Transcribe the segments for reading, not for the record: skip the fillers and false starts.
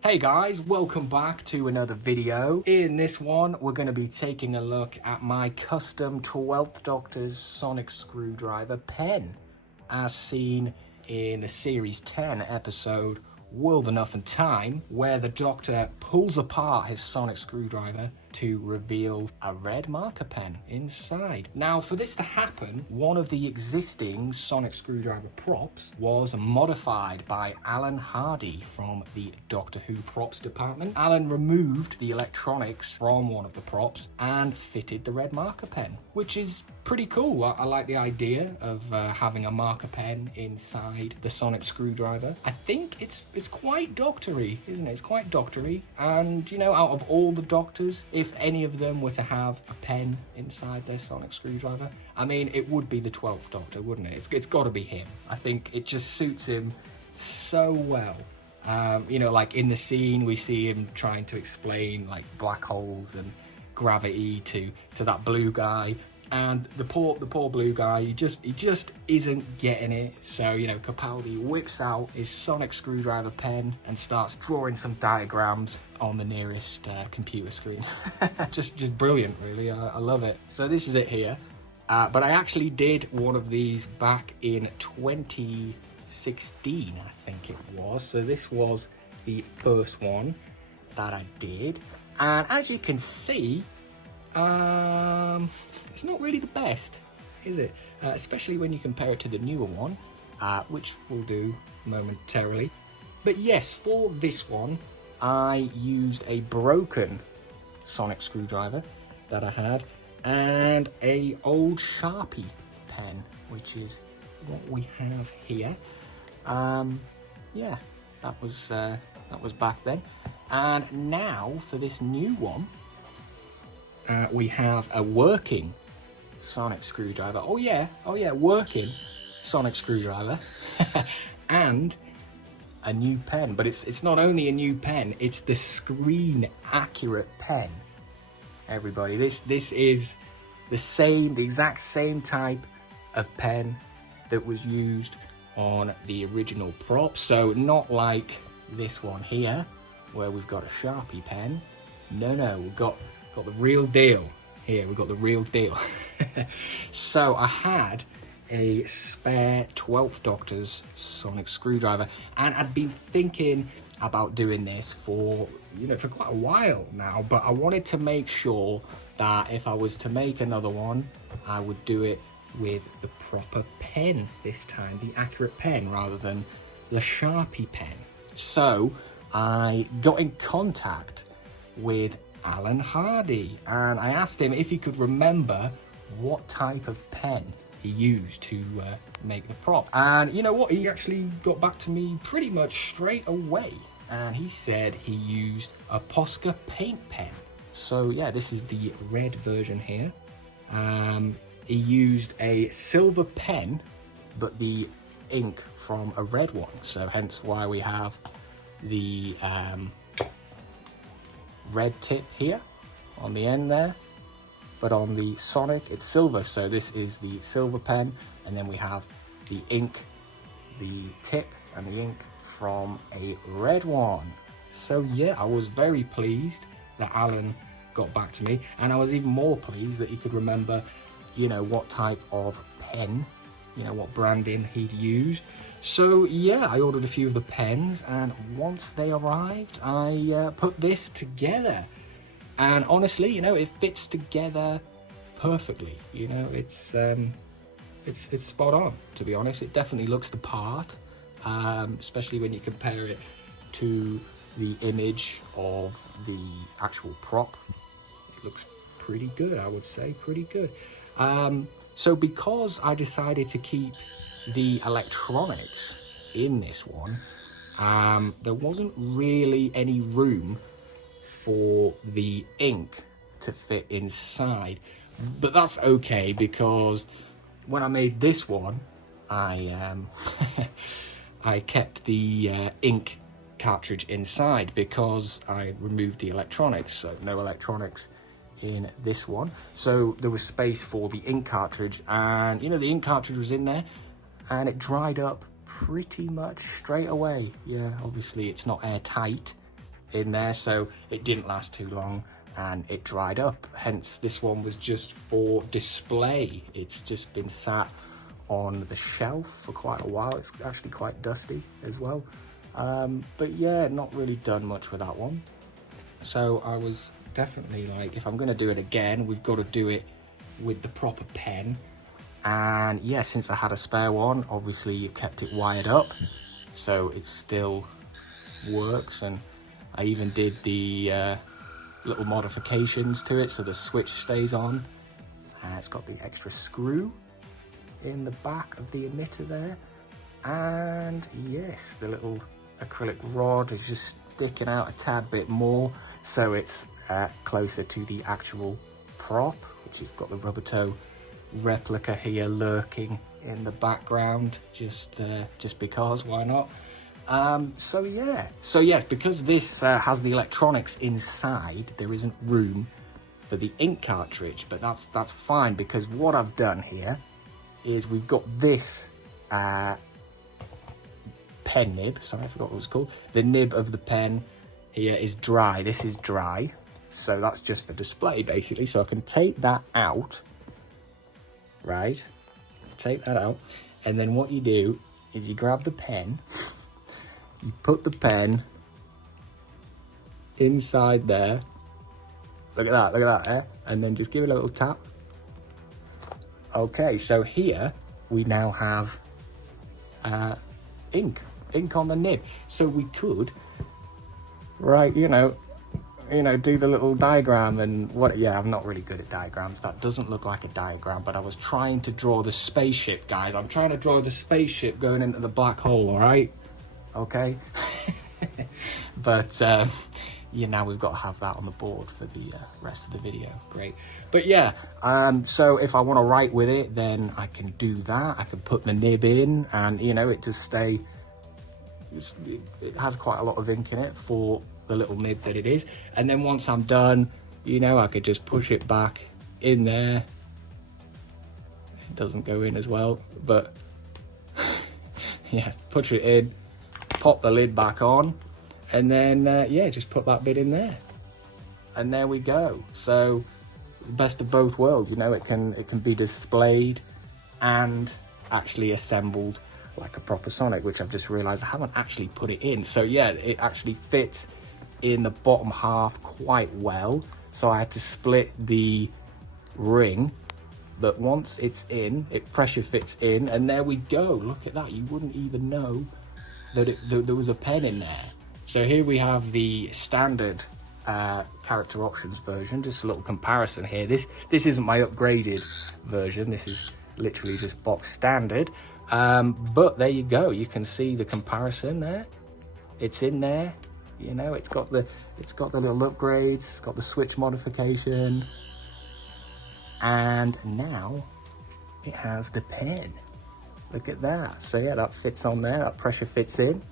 Hey guys, welcome back to another video. In this one, we're going to be taking a look at my custom 12th Doctor's sonic screwdriver pen, as seen in the Series 10 episode World Enough and Time, where the Doctor pulls apart his sonic screwdriver to reveal a red marker pen inside. Now, for this to happen, one of the existing sonic screwdriver props was modified by Alan Hardy from the Doctor Who props department. Alan removed the electronics from one of the props and fitted the red marker pen, which is pretty cool. I like the idea of having a marker pen inside the sonic screwdriver. I think it's quite Doctor-y, isn't it? It's quite Doctor-y, and you know, out of all the Doctors, if any of them were to have a pen inside their sonic screwdriver, I mean, it would be the 12th Doctor, wouldn't it? It's got to be him. I think it just suits him so well. You know, like in the scene, we see him trying to explain like black holes and gravity to that blue guy. And the poor blue guy, he just isn't getting it. So, you know, Capaldi whips out his sonic screwdriver pen and starts drawing some diagrams on the nearest computer screen. just brilliant, really. I love it. So this is it here. But I actually did one of these back in 2016, I think it was. So this was the first one that I did. And as you can see, it's not really the best, is it? Especially when you compare it to the newer one, which we'll do momentarily. But yes, for this one, I used a broken sonic screwdriver that I had and a old Sharpie pen, which is what we have here. Yeah, that was back then. And now for this new one, we have a working sonic screwdriver. Oh yeah, working sonic screwdriver. And a new pen. But it's not only a new pen, it's the screen accurate pen. Everybody, this is the exact same type of pen that was used on the original prop. So not like this one here, where we've got a Sharpie pen. No, we've got the real deal here. We've got the real deal. So I had a spare 12th Doctor's sonic screwdriver, and I'd been thinking about doing this for quite a while now, but I wanted to make sure that if I was to make another one, I would do it with the proper pen this time, the accurate pen, rather than the Sharpie pen. So I got in contact with Alan Hardy, and I asked him if he could remember what type of pen he used to make the prop. And you know what, he actually got back to me pretty much straight away, and he said he used a Posca paint pen. So yeah, this is the red version here. He used a silver pen, but the ink from a red one, so hence why we have the red tip here on the end there, but on the sonic it's silver. So this is the silver pen, and then we have the ink, the tip and the ink from a red one. So yeah, I was very pleased that Alan got back to me, and I was even more pleased that he could remember, you know, what type of pen, you know, what branding he'd used. So yeah, I ordered a few of the pens, and once they arrived, I put this together. And honestly, you know, it fits together perfectly. You know, it's spot on, to be honest. It definitely looks the part, especially when you compare it to the image of the actual prop. It looks pretty good, I would say, pretty good. So because I decided to keep the electronics in this one, there wasn't really any room for the ink to fit inside. But that's okay, because when I made this one, I I kept the ink cartridge inside because I removed the electronics, so no electronics in this one. So there was space for the ink cartridge, and you know, the ink cartridge was in there and it dried up pretty much straight away. Yeah, obviously it's not airtight, in there, so it didn't last too long and it dried up. Hence this one was just for display. It's just been sat on the shelf for quite a while. It's actually quite dusty as well, but yeah, not really done much with that one. So I was definitely like, if I'm going to do it again, we've got to do it with the proper pen. And yeah, since I had a spare one, obviously you kept it wired up so it still works. And I even did the little modifications to it so the switch stays on. It's got the extra screw in the back of the emitter there, and yes, the little acrylic rod is just sticking out a tad bit more, so it's closer to the actual prop, which has got the rubber toe replica here lurking in the background, just because, why not? So yeah, because this has the electronics inside, there isn't room for the ink cartridge, but that's fine, because what I've done here is we've got this pen nib. Sorry, I forgot what it was called. The nib of the pen here is dry. This is dry, so that's just for display basically. So I can take that out, right? Take that out, and then what you do is you grab the pen, you put the pen inside there. Look at that, eh? And then just give it a little tap. Okay, so here we now have ink on the nib. So we could, right, you know, do the little diagram and what. Yeah, I'm not really good at diagrams. That doesn't look like a diagram, but I was trying to draw the spaceship, guys. I'm trying to draw the spaceship going into the black hole, all right? Okay. But yeah, now we've got to have that on the board for the rest of the video. Great. But yeah, so if I want to write with it, then I can do that. I can put the nib in, and you know, it just stay. It has quite a lot of ink in it for the little nib that it is. And then once I'm done, you know, I could just push it back in there. It doesn't go in as well, but yeah, push it in, pop the lid back on, and then yeah, just put that bit in there, and there we go. So best of both worlds, you know, it can be displayed and actually assembled like a proper Sonic, which I've just realized I haven't actually put it in. So yeah, it actually fits in the bottom half quite well, so I had to split the ring, but once it's in, it pressure fits in, and there we go. Look at that. You wouldn't even know that there was a pen in there. So here we have the standard character options version. Just a little comparison here. This isn't my upgraded version. This is literally just box standard. But there you go. You can see the comparison there. It's in there. You know, it's got the little upgrades. It's got the switch modification, and now it has the pen. Look at that. So yeah, that fits on there. That pressure fits in.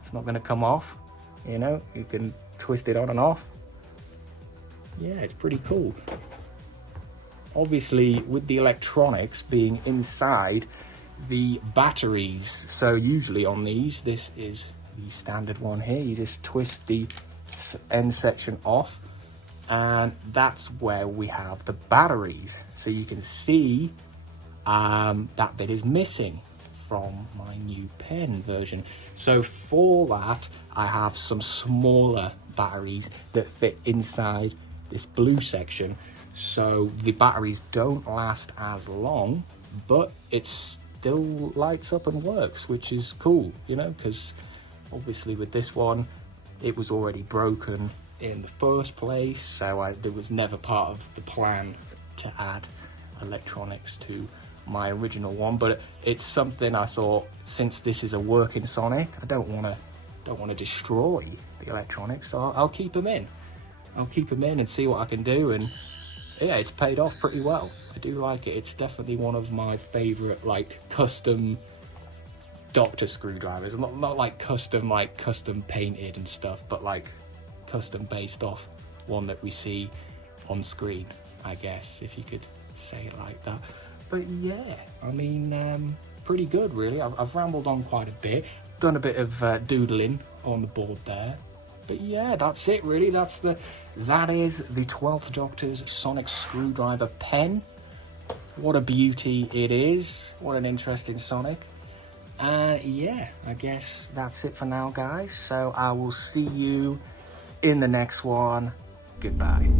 It's not going to come off. You know, you can twist it on and off. Yeah, it's pretty cool. Obviously, with the electronics being inside the batteries, so usually on these, this is the standard one here. You just twist the end section off, and that's where we have the batteries. So you can see that bit is missing from my new pen version. So for that, I have some smaller batteries that fit inside this blue section. So the batteries don't last as long, but it still lights up and works, which is cool, you know, because obviously with this one, it was already broken in the first place. So it was never part of the plan to add electronics to my original one, but it's something I thought, since this is a working Sonic, I don't want to destroy the electronics, so I'll keep them in. I'll keep them in and see what I can do, and yeah, it's paid off pretty well. I do like it. It's definitely one of my favorite like custom Doctor screwdrivers. Not like custom painted and stuff, but like custom based off one that we see on screen, I guess, if you could say it like that. But yeah, I mean, pretty good really. I've rambled on quite a bit, done a bit of doodling on the board there, But yeah, that's it really. That is the 12th Doctor's sonic screwdriver pen. What a beauty it is. What an interesting sonic. Yeah, I guess that's it for now, guys. So I will see you in the next one. Goodbye.